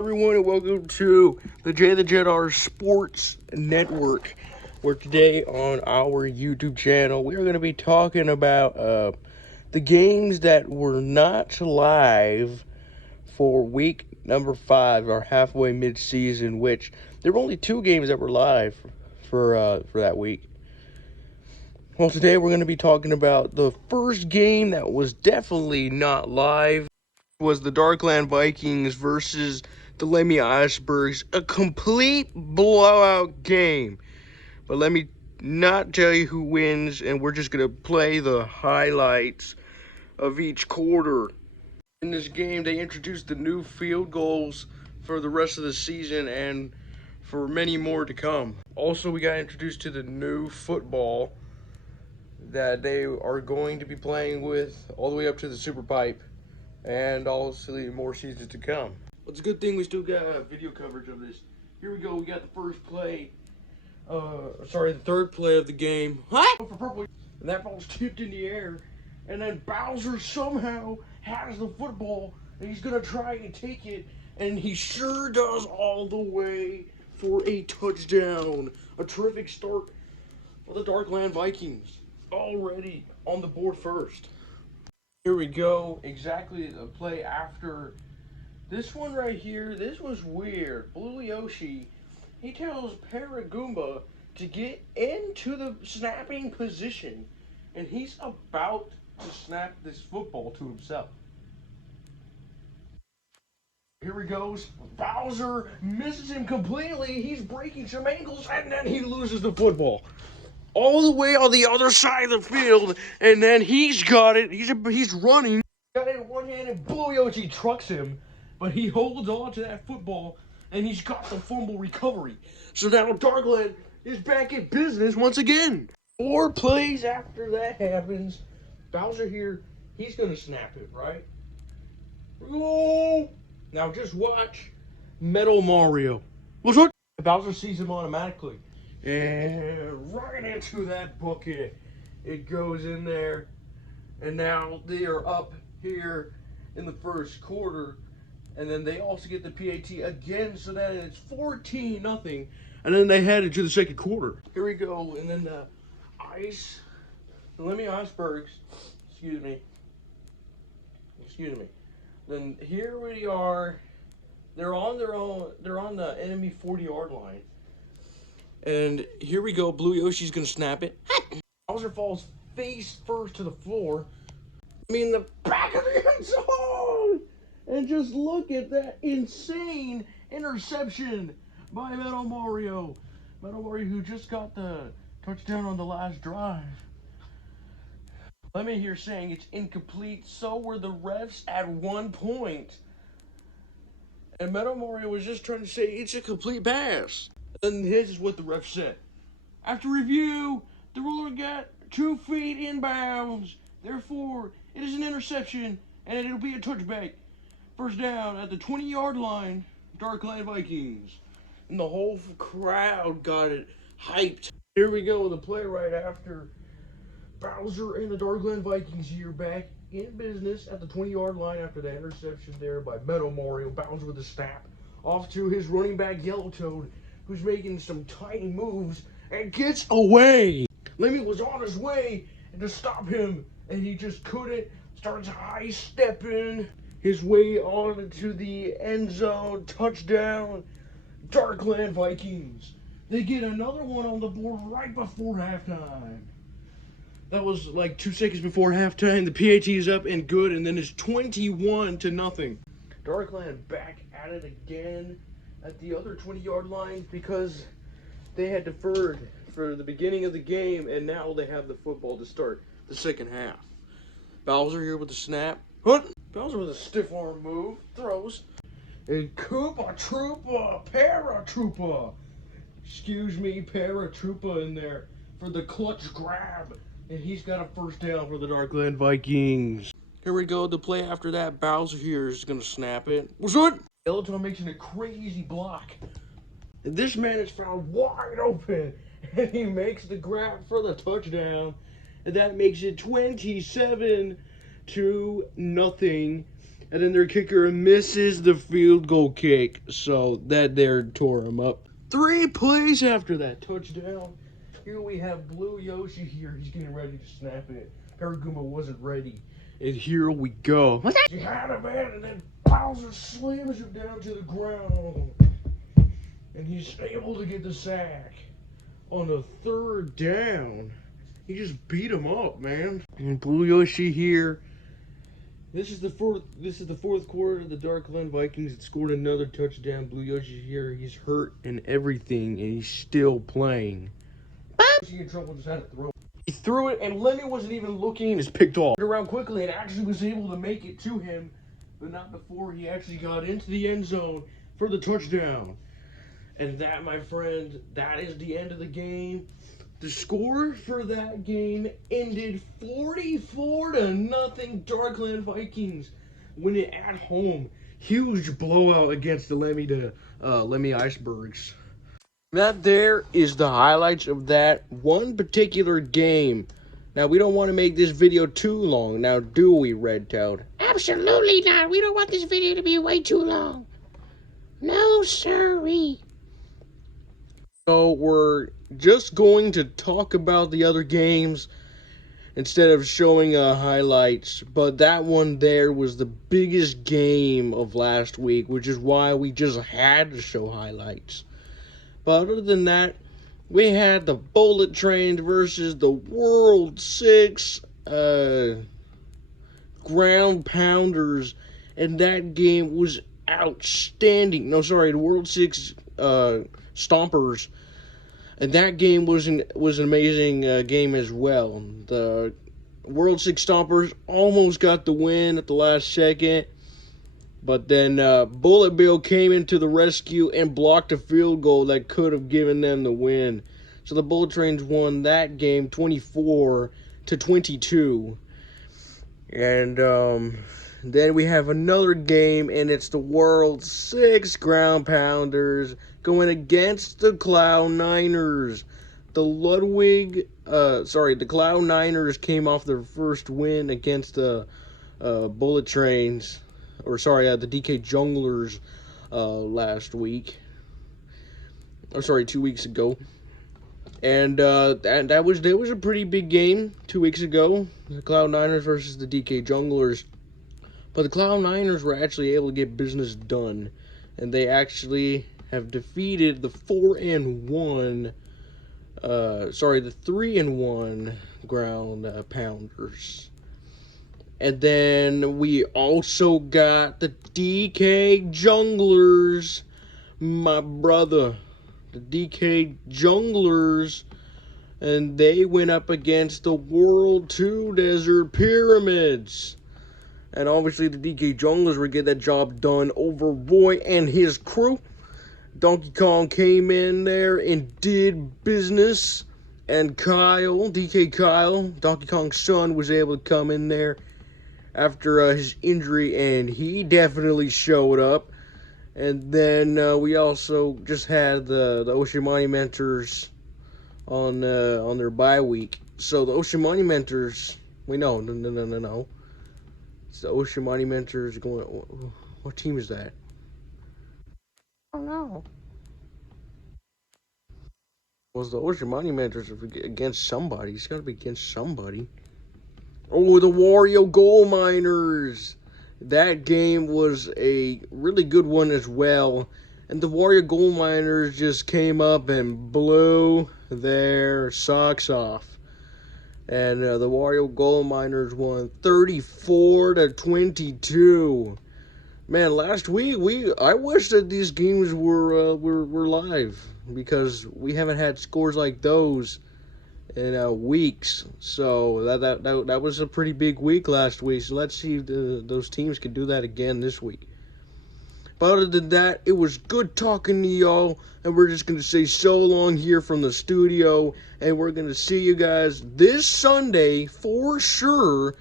Everyone, and welcome to the Jay the Jedar Sports Network, where today on our YouTube channel we are going to be talking about the games that were not live for week number 5, our halfway mid-season, which there were only 2 games that were live for that week. Well, today we're going to be talking about the first game that was definitely not live. Was the Darkland Vikings versus the Lemmy Icebergs, a complete blowout game. But let me not tell you who wins, and we're just going to play the highlights of each quarter. In this game, they introduced the new field goals for the rest of the season and for many more to come. Also, we got introduced to the new football that they are going to be playing with all the way up to the Super Pipe, and also more seasons to come. Well, it's a good thing we still got video coverage of this. Here we go. We got the first play. The third play of the game. What? For purple. And that ball's tipped in the air, and then Bowser somehow has the football, and he's gonna try and take it, and he sure does all the way for a touchdown. A terrific start for the Darkland Vikings. Already on the board first. Here we go, exactly the play after this one right here. This was weird. Blue Yoshi, he tells Paragoomba to get into the snapping position, and he's about to snap this football to himself. Here he goes. Bowser misses him completely. He's breaking some ankles, and then he loses the football all the way on the other side of the field, and then he's got it. He's running. Got it in one hand, and Blue Yoshi trucks him, but he holds on to that football, and he's got the fumble recovery. So now Darkland is back in business once again. 4 plays after that happens, Bowser here, he's gonna snap it, right? Oh! Now just watch Metal Mario. What's what? Bowser sees him automatically. And right into that bucket it goes in there, and now they are up here in the first quarter, and then they also get the PAT again, so that it's 14-0, and then they head into the second quarter. Here we go, and then the Lemmy Icebergs, excuse me. Then here we are. They're on their own. They're on the enemy 40-yard line. And here we go. Blue Yoshi's gonna snap it. Bowser falls face first to the floor. The back of the end zone. And just look at that insane interception by Metal Mario. Metal Mario, who just got the touchdown on the last drive. Let me hear saying it's incomplete. So were the refs at one point. And Metal Mario was just trying to say it's a complete pass. And this is what the ref said. After review, the ruler got 2 feet inbounds. Therefore, it is an interception, and it'll be a touchback. First down at the 20-yard line, Darkland Vikings. And the whole crowd got it hyped. Here we go, the play right after Bowser and the Darkland Vikings here back in business at the 20-yard line after the interception there by Metal Mario. Bowser with a snap off to his running back Yellow Toad, who's making some tiny moves and gets away. Lemmy was on his way to stop him, and he just couldn't. Starts high stepping his way on to the end zone. Touchdown, Darkland Vikings. They get another one on the board right before halftime. That was like 2 seconds before halftime. The PAT is up and good, and then it's 21-0. Darkland back at it again at the other 20-yard line because they had deferred for the beginning of the game, and now they have the football to start the second half. Bowser here with the snap. What? Bowser with a stiff arm move. Throws. And Koopa Troopa, Paratroopa. Excuse me, Paratroopa in there for the clutch grab. And he's got a first down for the Darkland Vikings. Here we go. The play after that, Bowser here is going to snap it. What's that? Yellow Toad makes it a crazy block. And this man is found wide open. And he makes the grab for the touchdown. And that makes it 27-0. And then their kicker misses the field goal kick. So that there tore him up. 3 plays after that touchdown. Here we have Blue Yoshi here. He's getting ready to snap it. Paraguma wasn't ready. And here we go. He had a man, and then Bowser slams him down to the ground. And he's able to get the sack on the 3rd down. He just beat him up, man. And Blue Yoshi here. This is the fourth quarter. The Darkland Vikings had scored another touchdown. Blue Yoshi here. He's hurt and everything, and he's still playing. In trouble, just had to throw. He threw it, and Lemmy wasn't even looking. It's picked off. Around quickly, and actually was able to make it to him, but not before he actually got into the end zone for the touchdown. And that, my friend, that is the end of the game. The score for that game ended 44-0. Darkland Vikings win it at home. Huge blowout against the Lemmy Icebergs. That there is the highlights of that one particular game. Now, we don't want to make this video too long. Now, do we, Red Toad? Absolutely not. We don't want this video to be way too long. No, sirree. So, we're just going to talk about the other games instead of showing highlights. But that one there was the biggest game of last week, which is why we just had to show highlights. But other than that, we had the Bullet Trains versus the World 6 Ground Pounders, and that game was outstanding. No, sorry, the World 6 Stompers, and that game was an amazing game as well. The World 6 Stompers almost got the win at the last second. But then Bullet Bill came into the rescue and blocked a field goal that could have given them the win. So the Bullet Trains won that game 24-22. And then we have another game, and it's the World 6 Ground Pounders going against the Cloud Niners. The Cloud Niners came off their first win against the Bullet Trains. The DK Junglers last week. 2 weeks ago. And that was a pretty big game 2 weeks ago. The Cloud Niners versus the DK Junglers. But the Cloud Niners were actually able to get business done. And they actually have defeated the 3-1 Ground Pounders. And then we also got the DK Junglers, my brother, the DK Junglers, and they went up against the World 2 Desert Pyramids. And obviously the DK Junglers would get that job done over Roy and his crew. Donkey Kong came in there and did business. And DK Kyle, Donkey Kong's son, was able to come in there after his injury, and he definitely showed up. And then we also just had the Ocean Monumenters on their bye week. So the Ocean Monumenters, no. It's the Ocean Monumenters going. What team is that? Oh no. Well, the Ocean Monumenters against somebody. It's got to be against somebody. Oh, the Wario Gold Miners. That game was a really good one as well. And the Wario Gold Miners just came up and blew their socks off. And the Wario Gold Miners won 34-22. Man, last week I wish that these games were live, because we haven't had scores like those in weeks. So that was a pretty big week last week. So let's see if those teams can do that again this week. But other than that, it was good talking to y'all, and we're just gonna say so long here from the studio, and we're gonna see you guys this Sunday for sure.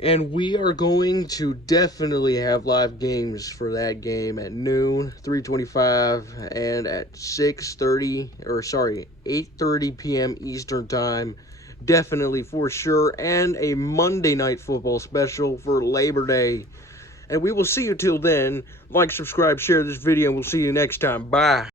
And we are going to definitely have live games for that game at noon, 3:25, and at 8:30 p.m. Eastern Time. Definitely for sure. And a Monday Night Football special for Labor Day. And we will see you till then. Like, subscribe, share this video, and we'll see you next time. Bye.